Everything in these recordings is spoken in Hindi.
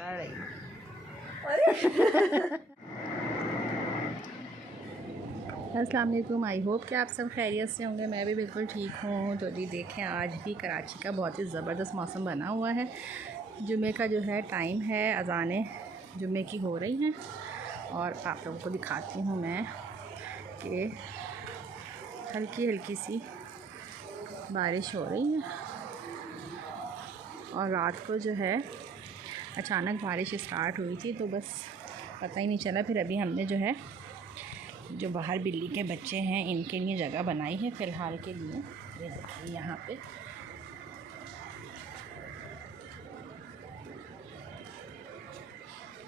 पकड़ रही हूँ। अस्सलाम वालेकुम, आई होप कि आप सब खैरियत से होंगे। मैं भी बिल्कुल ठीक हूँ। तो जी देखें, आज भी कराची का बहुत ही ज़बरदस्त मौसम बना हुआ है। जुमे का जो है टाइम है, अज़ानें जुमे की हो रही हैं और आप लोगों को दिखाती हूँ मैं कि हल्की हल्की सी बारिश हो रही है। और रात को जो है अचानक बारिश स्टार्ट हुई थी, तो बस पता ही नहीं चला। फिर अभी हमने जो है जो बाहर बिल्ली के बच्चे हैं इनके लिए जगह बनाई है फ़िलहाल के लिए। ये देखिए यहाँ पे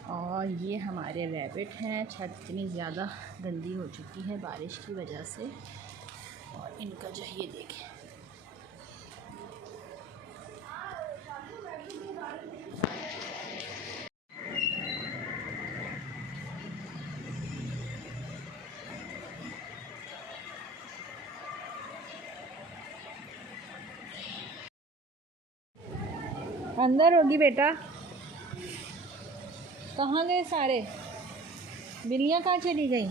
और ये हमारे रैबिट हैं। छत इतनी ज़्यादा गंदी हो चुकी है बारिश की वजह से। और इनका जो ये देखें, अंदर होगी बेटा। कहाँ गए सारे? बिल्लियाँ कहाँ चली गई?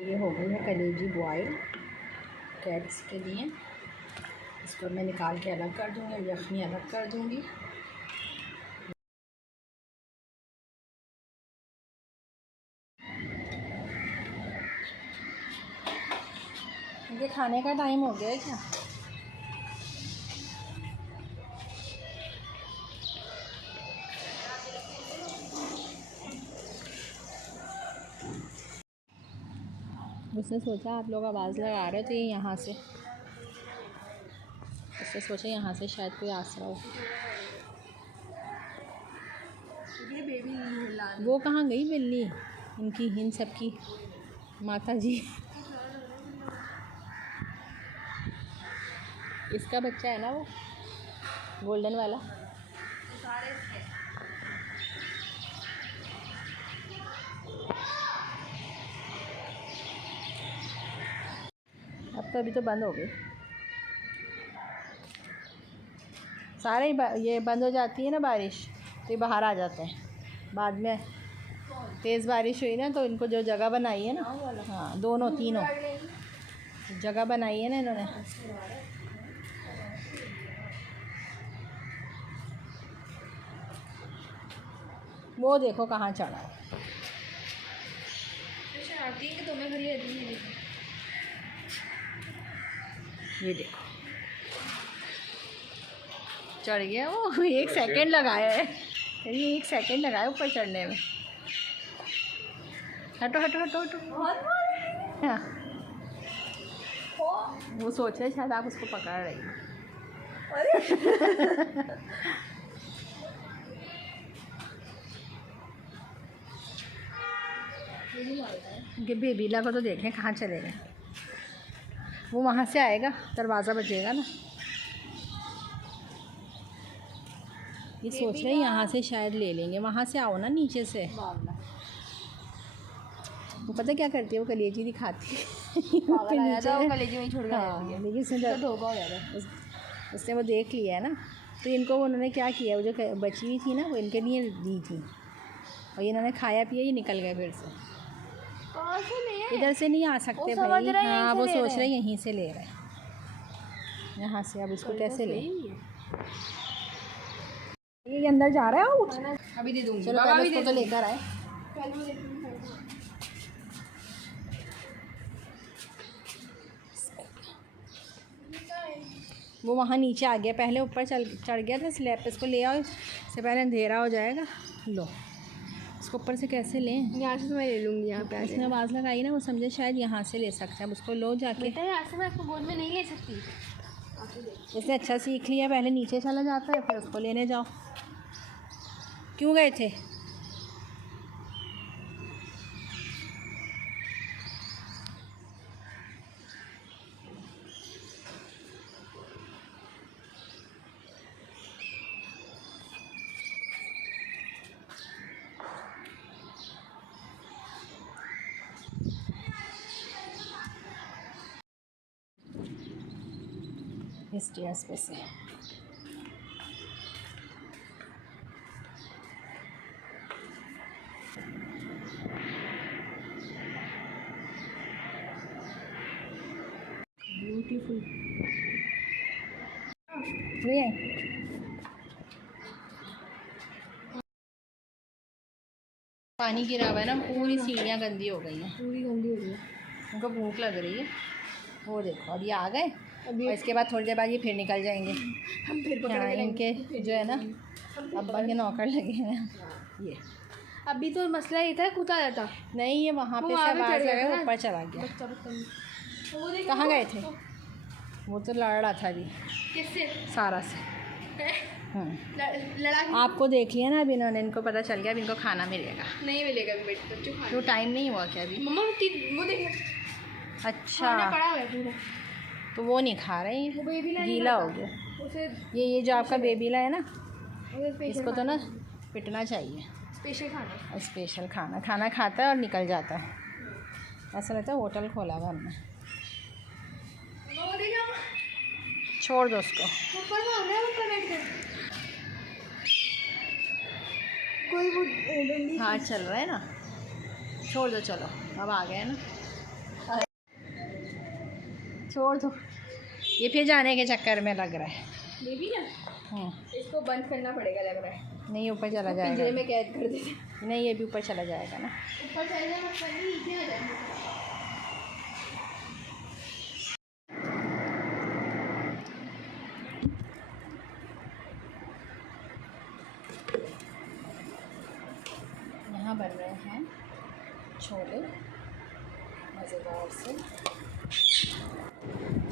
ये हो गई है कलेजी बॉयल कैट्स के लिए। इसको मैं निकाल के अलग कर दूँगी, यखनी अलग कर दूँगी। ये खाने का टाइम हो गया है क्या? उसने सोचा आप लोग आवाज़ लगा रहे थे यहाँ से, उसने सोचा यहाँ से शायद कोई आसरा हो। ये बेबी वो कहाँ गई बिल्ली इनकी, इन सब की माता जी? इसका बच्चा है ना वो गोल्डन वाला। अब तो अभी तो बंद हो गई सारे ही। ये बंद हो जाती है ना बारिश तो ये बाहर आ जाते हैं। बाद में तेज़ बारिश हुई ना तो इनको जो जगह बनाई है ना, हाँ दोनों तीनों जगह बनाई है ना इन्होंने। वो देखो कहाँ चढ़ा है। ये देखो चढ़ गया वो। 1 सेकंड लगाया है, ये 1 सेकंड लगाया ऊपर चढ़ने में। हटो हटो हटो हटो। हाँ। वो सोच रहे शायद आप उसको पकड़ रही हो। ये बेबीला को तो देखें कहाँ चले गए। वो वहाँ से आएगा, दरवाज़ा बजेगा ना। ये सोच रहे हैं यहाँ से शायद ले लेंगे। वहाँ से आओ ना नीचे से। वो पता क्या करती है, वो कलेजी दिखाती है। कलेजी वहीं छोड़ कर लेकिन उसने धोखा हो जाता, उसने वो देख लिया है ना। तो इनको उन्होंने क्या किया, वो जो बची हुई थी ना वो इनके लिए दी थी और इन्होंने खाया पिया, ये निकल गए फिर से। इधर से नहीं आ सकते भाई। हाँ वो सोच रहे यहीं से ले रहे हैं यहाँ से। अब इसको कैसे ले? ये अंदर जा रहा है। उठ अभी दे दूँगी। चलो पहले इसको तो लेकर आए। वो वहाँ नीचे आ गया, पहले ऊपर चढ़ गया था स्लैब पे। इसको ले आओ, इससे पहले अंधेरा हो जाएगा। लो इसको ऊपर से कैसे लें? यहाँ से तो मैं ले लूँगी। यहाँ पे इसने आवाज़ लगाई ना, वो समझे शायद यहाँ से ले सकते हैं। अब उसको लो जाके। यहाँ से मैं आपको गोद में नहीं ले सकती। इसने अच्छा सीख लिया, पहले नीचे चला जाता है फिर उसको लेने जाओ। क्यों गए थे? स्टेयर्स पे से। ब्यूटीफुल। पानी गिरा हुआ है ना, पूरी सीढ़ियाँ गंदी हो गई हैं, पूरी गंदी हो गई है। उनको भूख लग रही है। वो देखो अब ये आ गए, अभी और इसके बाद थोड़ी देर बाद ये फिर निकल जाएंगे। हम फिर इनके जो है ना अब्बा के नौकर लगे हैं ये। अभी तो मसला ये था कूदा जाता नहीं, ये वहाँ पे से आवाज़ आया, ऊपर चला गया। कहाँ गए थे? वो तो लड़ रहा था अभी। किससे? सारा से। आपको देख लिया ना अभी इन्होंने, इनको पता चल गया अभी इनको खाना मिलेगा। नहीं मिलेगा अभी बच्चों, तो टाइम नहीं हुआ क्या अभी? मम्मा वो देखो। अच्छा पड़ा हुआ है पूरा, तो वो नहीं खा रहे हैं, गीला हो गया उसे। ये जो आपका बेबीला है ना, इसको तो ना पिटना चाहिए। स्पेशल खाना खाता है और निकल जाता है। ऐसा लगता है होटल खोला हुआ हमने। छोड़ दो उसको। हाँ चल रहा है ना, छोड़ दो। चलो अब आ गए ना, छोड़ दो। ये फिर जाने के चक्कर में लग रहा है बेबी ना। इसको बंद करना पड़ेगा लग रहा है। नहीं ऊपर चला जाएगा, पिंजरे में कैद कर देते। नहीं ये भी ऊपर चला जाएगा ना। ऊपर चला जाएगा मतलब नीचे आ जाएगा। यहाँ बन रहे हैं छोले मज़ेदार से।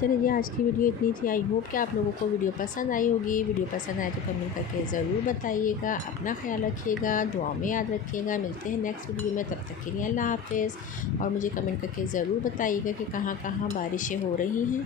चलिए आज की वीडियो इतनी थी। आई होप कि आप लोगों को वीडियो पसंद आई होगी। वीडियो पसंद आए तो कमेंट करके ज़रूर बताइएगा। अपना ख्याल रखिएगा, दुआ में याद रखिएगा। मिलते हैं नेक्स्ट वीडियो में, तब तक के लिए अल्लाह हाफ़िज़। और मुझे कमेंट करके ज़रूर बताइएगा कि कहाँ कहाँ बारिशें हो रही हैं।